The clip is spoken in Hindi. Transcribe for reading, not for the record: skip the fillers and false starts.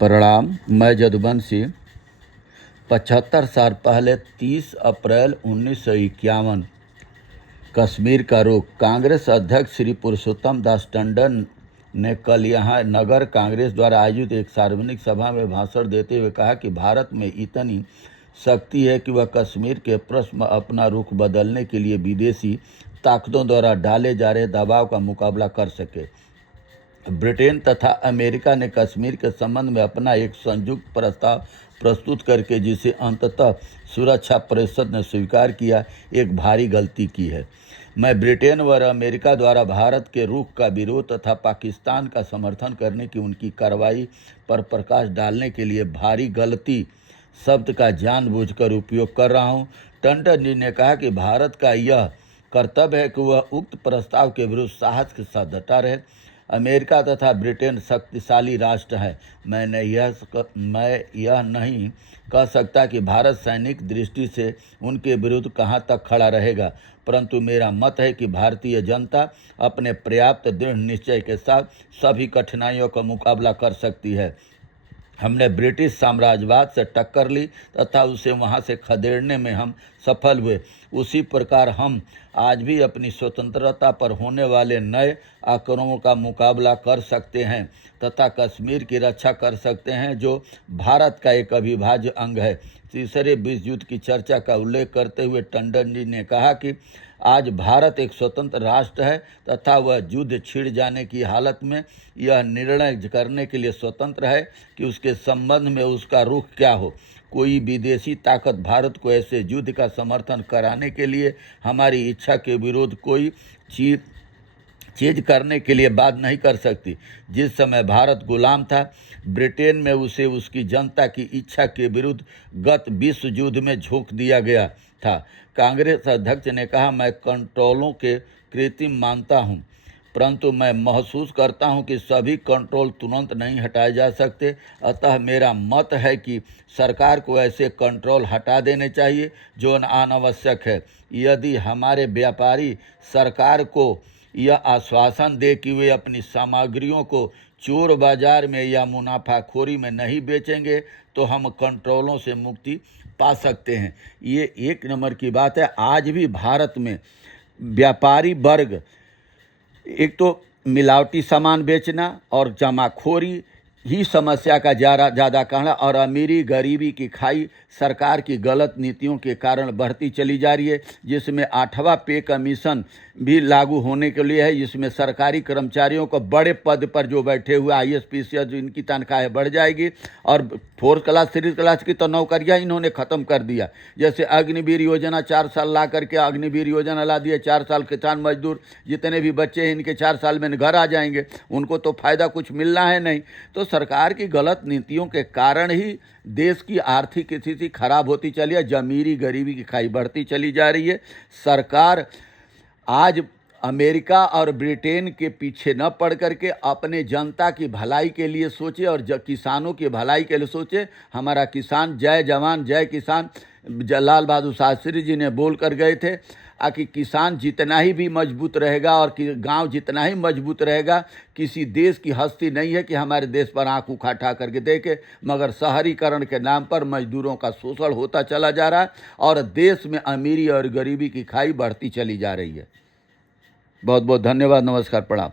प्रणाम। मैं जदुवंशी। 75 साल पहले 30 अप्रैल 1951 कश्मीर का रुख। कांग्रेस अध्यक्ष श्री पुरुषोत्तम दास टंडन ने कल यहाँ नगर कांग्रेस द्वारा आयोजित एक सार्वजनिक सभा में भाषण देते हुए कहा कि भारत में इतनी शक्ति है कि वह कश्मीर के प्रश्न में अपना रुख बदलने के लिए विदेशी ताकतों द्वारा डाले जा रहे दबाव का मुकाबला कर सके। ब्रिटेन तथा अमेरिका ने कश्मीर के संबंध में अपना एक संयुक्त प्रस्ताव प्रस्तुत करके जिसे अंततः सुरक्षा परिषद ने स्वीकार किया, एक भारी गलती की है। मैं ब्रिटेन व अमेरिका द्वारा भारत के रुख का विरोध तथा पाकिस्तान का समर्थन करने की उनकी कार्रवाई पर प्रकाश डालने के लिए भारी गलती शब्द का जानबूझकर उपयोग कर रहा हूं। टंडन जी ने कहा कि भारत का यह कर्तव्य है कि वह उक्त प्रस्ताव के विरुद्ध साहस के साथ डटा रहे। अमेरिका तथा ब्रिटेन शक्तिशाली राष्ट्र हैं। मैं यह नहीं कह सकता कि भारत सैनिक दृष्टि से उनके विरुद्ध कहां तक खड़ा रहेगा, परंतु मेरा मत है कि भारतीय जनता अपने पर्याप्त दृढ़ निश्चय के साथ सभी कठिनाइयों का मुकाबला कर सकती है। हमने ब्रिटिश साम्राज्यवाद से टक्कर ली तथा उसे वहां से खदेड़ने में हम सफल हुए। उसी प्रकार हम आज भी अपनी स्वतंत्रता पर होने वाले नए आक्रमणों का मुकाबला कर सकते हैं तथा कश्मीर की रक्षा कर सकते हैं, जो भारत का एक अविभाज्य अंग है। तीसरे विश्व युद्ध की चर्चा का उल्लेख करते हुए टंडन जी ने कहा कि आज भारत एक स्वतंत्र राष्ट्र है तथा वह युद्ध छिड़ जाने की हालत में यह निर्णय करने के लिए स्वतंत्र है कि उसके संबंध में उसका रुख क्या हो। कोई विदेशी ताकत भारत को ऐसे युद्ध का समर्थन कराने के लिए हमारी इच्छा के विरोध कोई चीज करने के लिए बात नहीं कर सकती। जिस समय भारत गुलाम था, ब्रिटेन में उसे उसकी जनता की इच्छा के विरुद्ध गत विश्व युद्ध में झोंक दिया गया था। कांग्रेस अध्यक्ष ने कहा, मैं कंट्रोलों के कृत्रिम मानता हूं, परंतु मैं महसूस करता हूं कि सभी कंट्रोल तुरंत नहीं हटाए जा सकते। अतः मेरा मत है कि सरकार को ऐसे कंट्रोल हटा देने चाहिए जो अनावश्यक है। यदि हमारे व्यापारी सरकार को यह आश्वासन दे कि वे अपनी सामग्रियों को चोर बाजार में या मुनाफाखोरी में नहीं बेचेंगे, तो हम कंट्रोलों से मुक्ति पा सकते हैं। ये एक नंबर की बात है। आज भी भारत में व्यापारी वर्ग एक तो मिलावटी सामान बेचना और जमाखोरी ही समस्या का ज़्यादा कारण, और अमीरी गरीबी की खाई सरकार की गलत नीतियों के कारण बढ़ती चली जा रही है, जिसमें 8वां पे कमीशन भी लागू होने के लिए है, जिसमें सरकारी कर्मचारियों को बड़े पद पर जो बैठे हुए IAS PCS इनकी तनख्वाहें बढ़ जाएगी, और 4th क्लास 3rd क्लास की तो नौकरियां इन्होंने ख़त्म कर दिया। जैसे अग्निवीर योजना 4 साल ला करके अग्निवीर योजना ला दिए। 4 साल किसान मजदूर जितने भी बच्चे हैं इनके 4 साल में घर आ जाएंगे, उनको तो फ़ायदा कुछ मिलना है नहीं। तो सरकार की गलत नीतियों के कारण ही देश की आर्थिक स्थिति खराब होती चली है, अमीरी गरीबी की खाई बढ़ती चली जा रही है। सरकार आज अमेरिका और ब्रिटेन के पीछे न पड़ करके अपने जनता की भलाई के लिए सोचे और किसानों की भलाई के लिए सोचे। हमारा किसान जय जवान जय किसान लाल बहादुर शास्त्री जी ने बोल कर गए थे कि किसान जितना ही भी मजबूत रहेगा और गांव जितना ही मजबूत रहेगा, किसी देश की हस्ती नहीं है कि हमारे देश पर आंख उठा करके देखे। मगर शहरीकरण के नाम पर मजदूरों का शोषण होता चला जा रहा है और देश में अमीरी और गरीबी की खाई बढ़ती चली जा रही है। बहुत बहुत धन्यवाद। नमस्कार, प्रणाम।